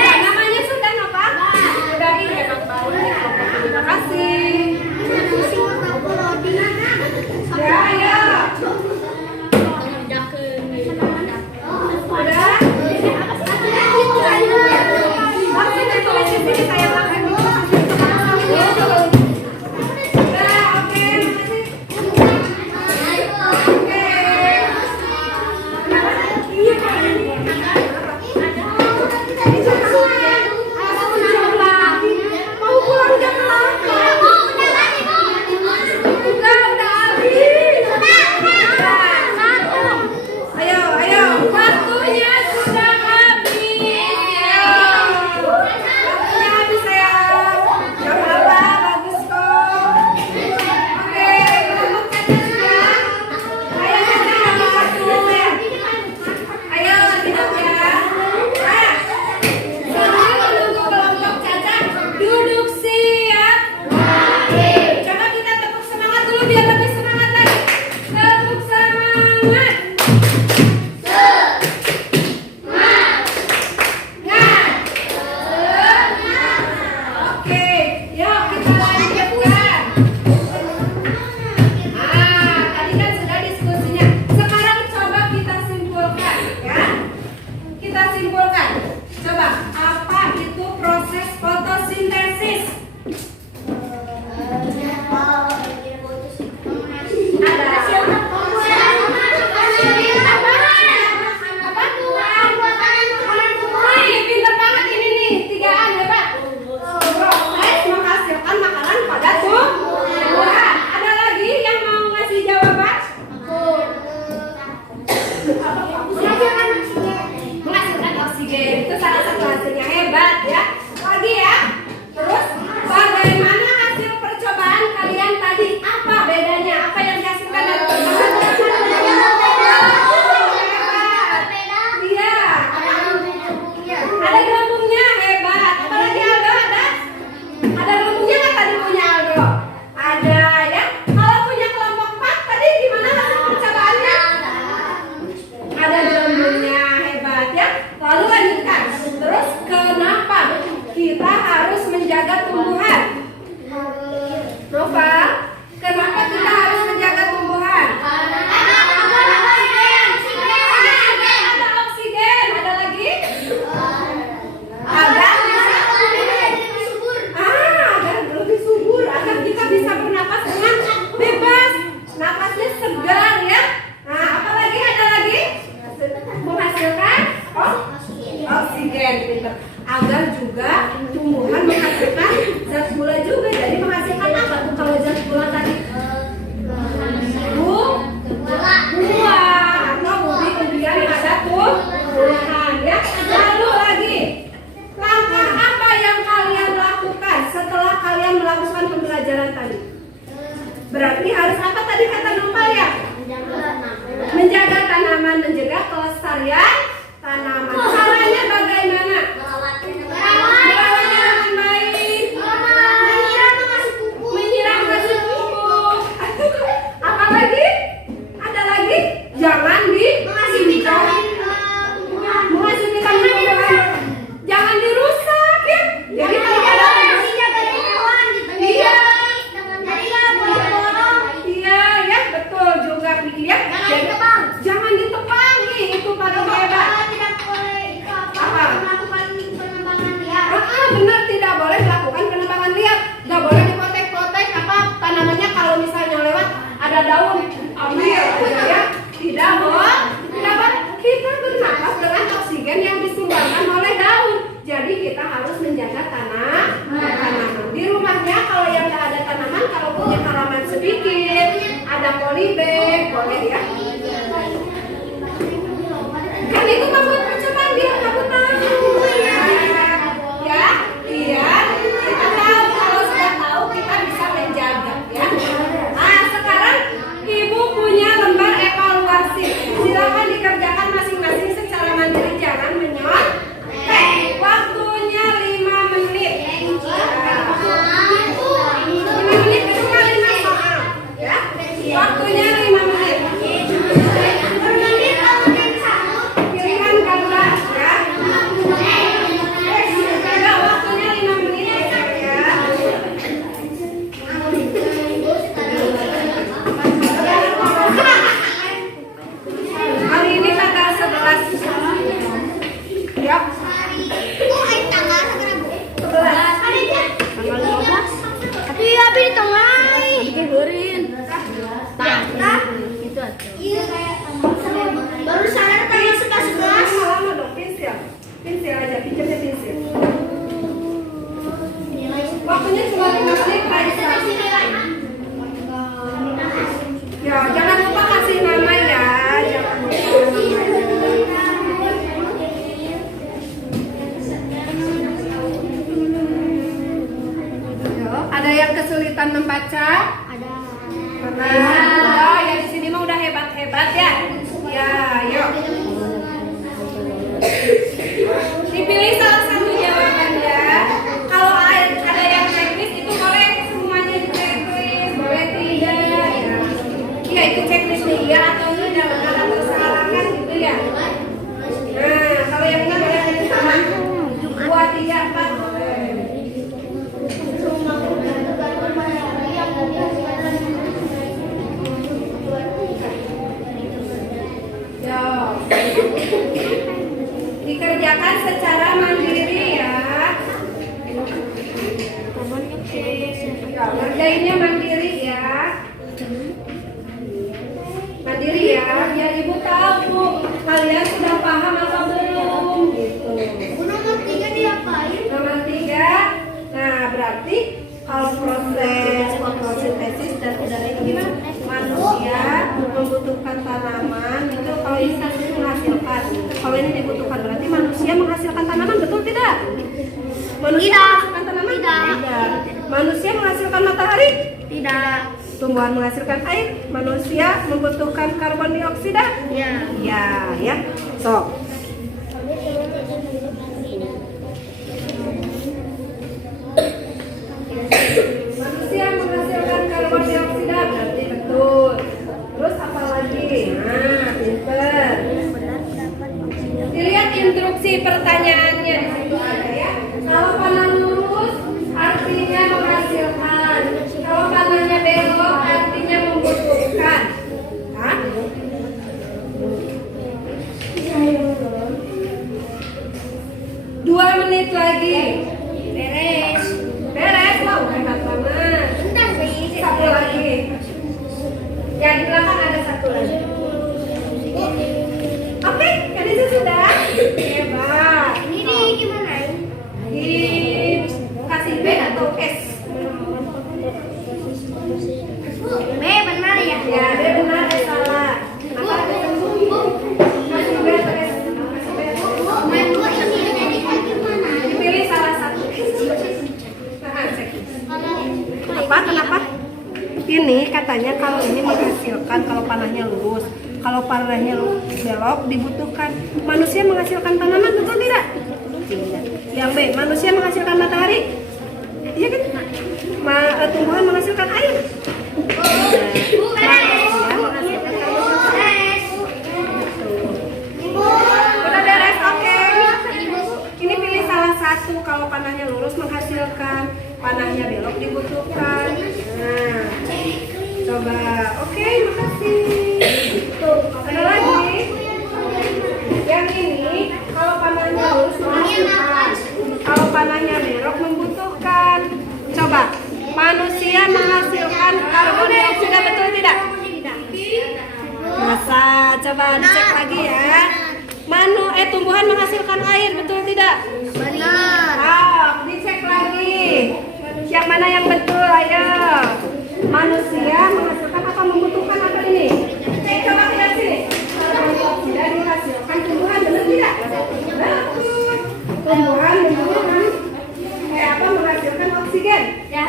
Namanya sudah apa? Sudah, ini hebat banget. Terima kasih. Ya, ayo. Udah? Langsung ditulis di sini saya langsung. Udah, oke, makasih. Oke. Mau pulang jam berapa? Udah habis. Ayo, waktunya sudah habis. Waktunya habis ya. Gak apa-apa, bagus kok. Oke, kelompok Caca sudah. Ayo Caca, ada waktu. Ayo, tidak ya. Sambil menunggu kelompok Caca duduk siap. Coba kita tepuk semangat dulu biar lebih semangat lagi. Tepuk semangat. Oke, yuk kita lanjutkan. Tadi kan sudah diskusinya. Sekarang coba kita simpulkan, ya. Kita simpulkan. Coba, apa itu proses fotosintesis? Wih, pinter banget ini nih, 3an hebat. Proses menghasilkan makanan pada tumbuhan. Ada lagi yang mau ngasih jawaban? Menghasilkan oksigen, itu salah satu hasilnya, hebat ya. Lagi ya. Terus bagaimana hasil percobaan kalian tadi? Apa bedanya? Apa yang dihasilkan dari percobaan? Iya. Ada gelembungnya, hebat. Apalagi Aldo ada? Ada gelembungnya nggak tadi punya Aldo? Ada ya. Kalau punya kelompok 4 tadi gimana hasil percobaannya? Ada gelembungnya, hebat ya. Lalu lanjutkan. Terus tanaman, mencegah kelestarian tanaman. Caranya bagaimana? Merawatnya dengan baik. Menyiram kasih pupuk. Apalagi? Ada lagi? Jangan diinjak. Mengasih vitamin buah. Jangan dirusak ya. Jadi kalau ada iya ya betul juga Vicky ya. Jangan ditebang nih, itu paling hebat. Benar, tidak boleh melakukan penebangan liar. Nggak boleh dipotek-potek apa tanamannya. Kalau misalnya lewat ada daun, ambil aja ya. Tidak boleh. Kita bernapas dengan oksigen yang disumbangkan oleh daun. Jadi kita harus menjaga tanaman. Di rumahnya kalau yang nggak ada tanaman, kalau punya halaman sedikit, ada polybag, boleh ya. Kan itu kamu percobaan biar kamu tahu. Ya, iya. Kita tahu, kalau sudah tahu kita bisa menjaga ya. Nah, sekarang Ibu punya lembar evaluasi. Silakan dikerjakan masing-masing secara mandiri, jangan menyontek. Waktunya 5 menit. 5 menit itu kan 5 soal ya. Waktunya 5 menit. Pilihan gambar ya. Ada waktunya 5 menit ya. Hari ini tanggal 11. Ya. 11. Baru sadar tanggal 11. Lama dong, pensil aja, pinjamnya pensil. Waktunya cuma 5 menit, Raisa. Ya, jangan lupa kasih nama ya. Jangan lupa. Ada yang kesulitan membaca? Ada. Nah, ya di sini mah udah hebat-hebat ya. Ya, yuk. Dipilih salah satu jawabannya. Kalau ada yang checklist itu boleh semuanya di checklist, boleh tidak. Ya, itu checklist nih ya atau tidak, benar atau salah kan gitu ya. Nah, kalau yang ini boleh ada sama 2, 3, 4 boleh. Dikerjakan secara mandiri ya. Ngerjainnya mandiri ya. Mandiri ya, biar ibu tahu kalian sudah paham apa belum gitu. Nomor 3 diapain? Nomor 3, nah berarti kalau proses fotosintesis dan udara ini gimana? Manusia membutuhkan tanaman itu kalau instansi menghasilkan. Kalau ini dibutuhkan berarti manusia menghasilkan tanaman, betul tidak? Manusia menghasilkan tanaman? Tidak. Manusia menghasilkan matahari? Tidak. Tumbuhan menghasilkan air? Manusia membutuhkan karbon dioksida? Ya. Ya. So. Manusia menghasilkan karbon dioksida berarti betul. Terus apa lagi? Nah, pinter. Dilihat instruksi pertanyaannya di situ ada ya. Kalau panah lurus artinya menghasilkan. Kalau panahnya belok artinya membutuhkan. Hah? 2 menit lagi. Beres, wah hebat banget. Satu lagi. Ya di belakang ada satu lagi. Oke, Kanisa sudah. Hebat. Ini gimana? Di kasih B atau S? B benar ya? Ya, B benar, S salah. Kenapa ada yang kasih B atau S? Kasih B atau S? Dipilih salah satu. Nah, cek. Kenapa? Ini katanya kalau ini menghasilkan kalau panahnya lurus. Kalau panahnya lurus belok dibutuhkan. Manusia menghasilkan tanaman, betul tidak? Tidak. Yang B, manusia menghasilkan matahari? Iya kan? Tumbuhan menghasilkan air? Udah beres, oke. Ini pilih salah satu. Kalau panahnya lurus menghasilkan, panahnya belok dibutuhkan. Nah, coba. Oke, makasih. Ada lagi? Yang ini kalau panahnya lurus menghasilkan, kalau panahnya belok membutuhkan. Coba. Manusia menghasilkan karbon dioksida, betul tidak? Masa? Coba dicek lagi ya. Tumbuhan menghasilkan air, betul tidak? Benar. Dicek lagi. Yang mana yang betul? Ayo. Manusia menghasilkan apa? Membutuhkan apa ini? Coba lihat sini. Karbon dioksida dihasilkan tumbuhan, betul tidak? Betul. Tumbuhan menghasilkan oksigen. Ya.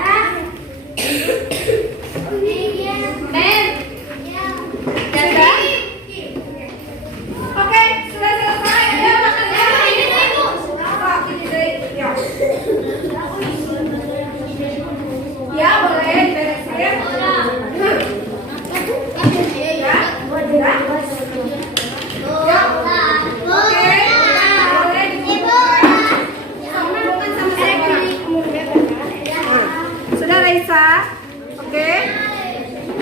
Sudah? Oke, sudah selesai. Ayo makan ya. Ini deh. Ya, boleh beresin. Ya. Ya. Ya. Oke. Boleh dibuka. Bukan sama-sama. Nah, sudah Raisa? Oke.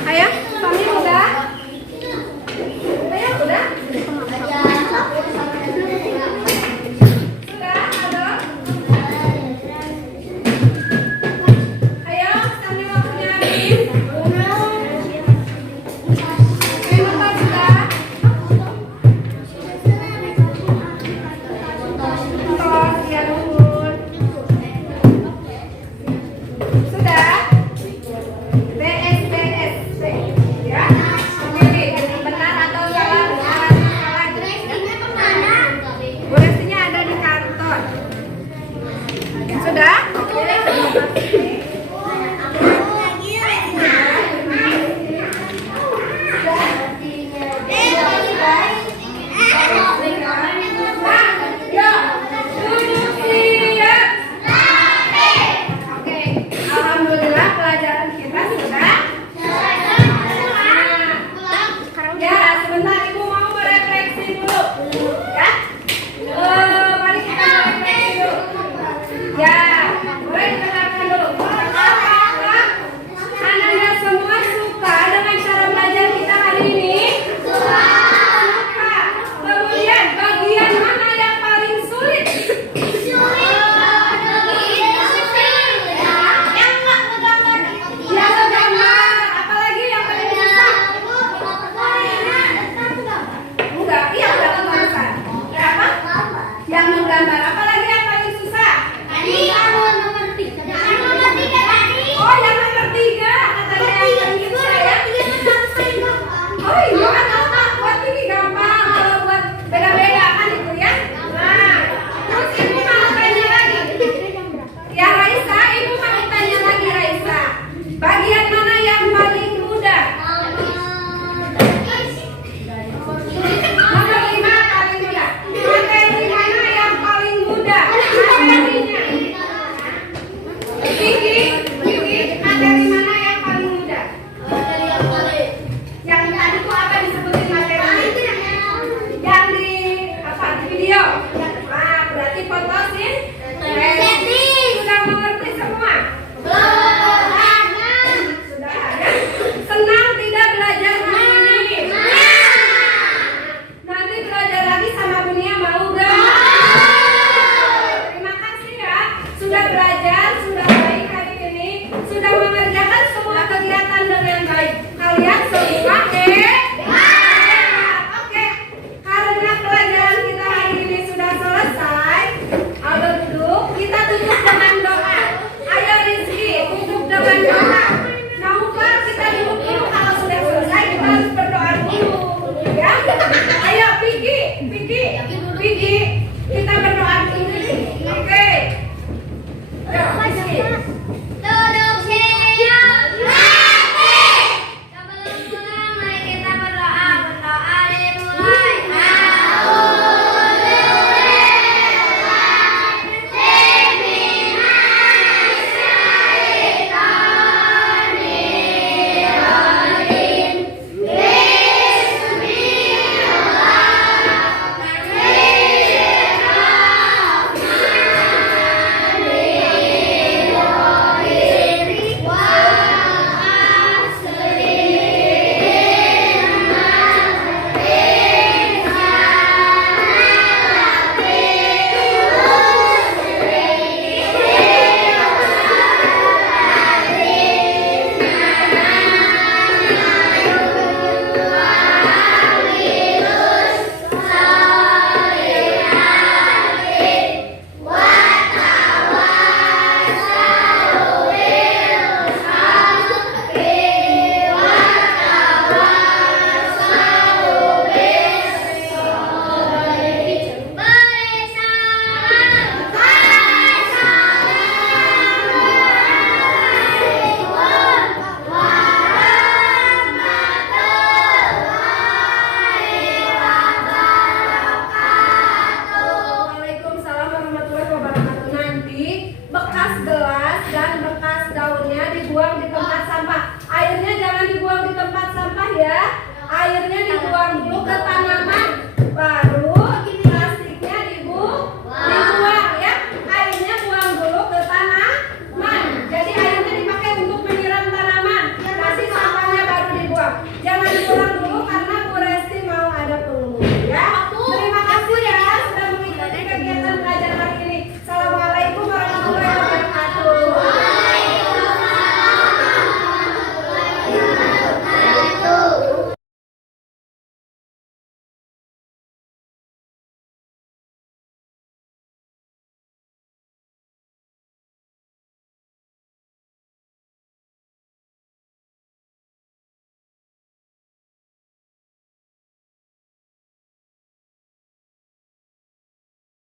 Ayo, Fahmi udah? Ayo, udah? Sudah, ada? Ayo, sambil waktunya habis. Nomor sudah? Tos, ya nuhun. Sudah? BSBS. Ya? Pilih benar atau salah? Bu Restinya ada di kantor. Sudah? Oke. Ya, duduk siap. Oke, alhamdulillah pelajaran kita sudah. Ya, sebentar Ibu mau merefleksi dulu. Ya. Mari kita merefleksi dulu. Ya, boleh didengarkan dulu. Pertama, Anda semua suka dengan cara belajar kita hari ini? Suka. Kemudian bagian mana yang paling sulit? Yang menggambar. Apalagi yang paling susah? Enggak, iya udah kebarusan. Apa? Yang menggambar apa